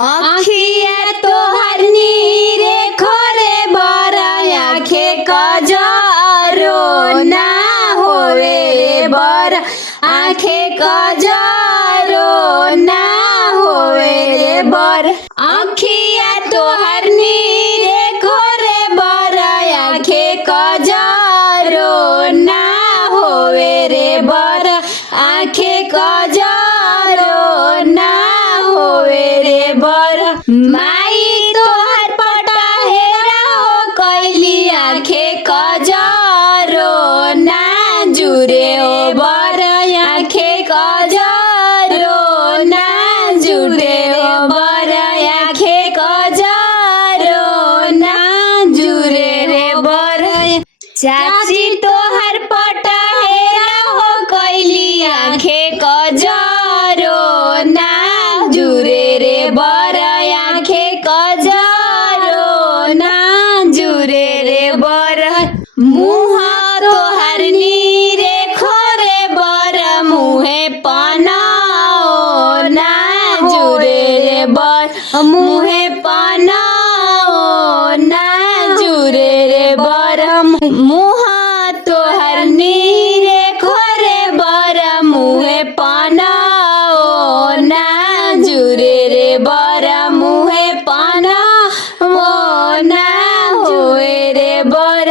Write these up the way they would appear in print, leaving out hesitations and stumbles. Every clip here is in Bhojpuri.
आखिया तोहर नीरे खोरे बर आखे कजरो ना होवे रे बर आखे कजरो ना होवे रे बर आखिया तोहर नीरे खोरे बर आखे कजरो ना होवे रे बर आखे कजरो ना होवे रे बर माई तोहर पटा हेरा हो कैली आखे कजरो ना जुरे ओ बर आखे कजरो ना जुरे ओ बर आखे कजरो ना जुरे रे बर चाची तोहर पटा हेरा हो कैली आखे कजरो ना जुरे रे बर आखे कजरो ना जुरे रे बर मुँह तोहर नीरे खोरे बर मुहे पनाओ ना जुरे रे बर मुहे पनाओ ना जुरे रे बर मुँह तोहर नीरे खोरे बर मुहे पनाओ ना जुरे रे बर मुहे पनाओ ना होए रे बर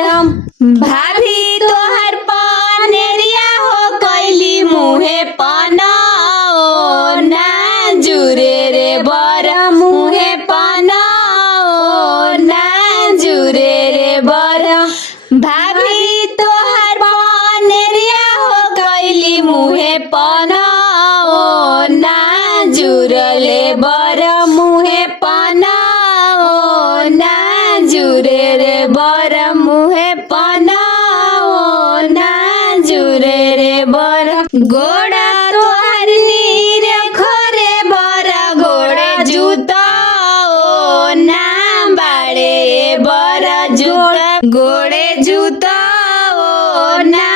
भाभी तोहर पानेरिया हो कैली मुहे पनाओ ना जुरे रे बर मुहे पनाओ ना जुरे रे बर भाभी तोहर पानेरिया हो कैली मुहे पनाओ ना जुरले बर मुहे पनाओ ना जुरे रे बर मुहे पनाओ ना जुरे रे बर गोड़ा तोहर नीरे खोरे बर गोड़े जूताओ ना बाड़े रे बर जूता गोड़े जूताओ ना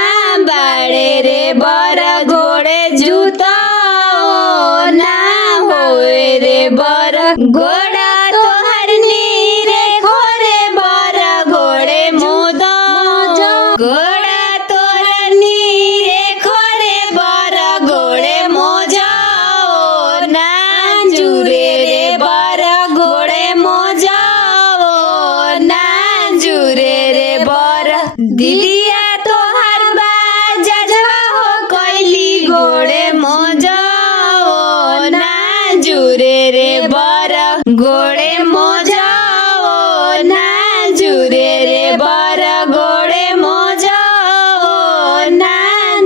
बाड़े रे बर गोड़े जूताओ ना होए रे बर गोड़ा तोहर नीरे खोरे बर गोड़े मोदा गोड़ा तोहर नीरे खोरे बर गोड़े मोजाओ ना जुरे रे बर गोड़े मोजाओ ना जुरे रे बर दीदिया तोहर बाजवा हो कैली गोड़े मोजाओ ना जुरे रे बर गोड़े मोजाओ ना जुरे रे बर गोड़े मोजाओ ना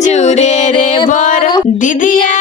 जुरे रे बर दीदिया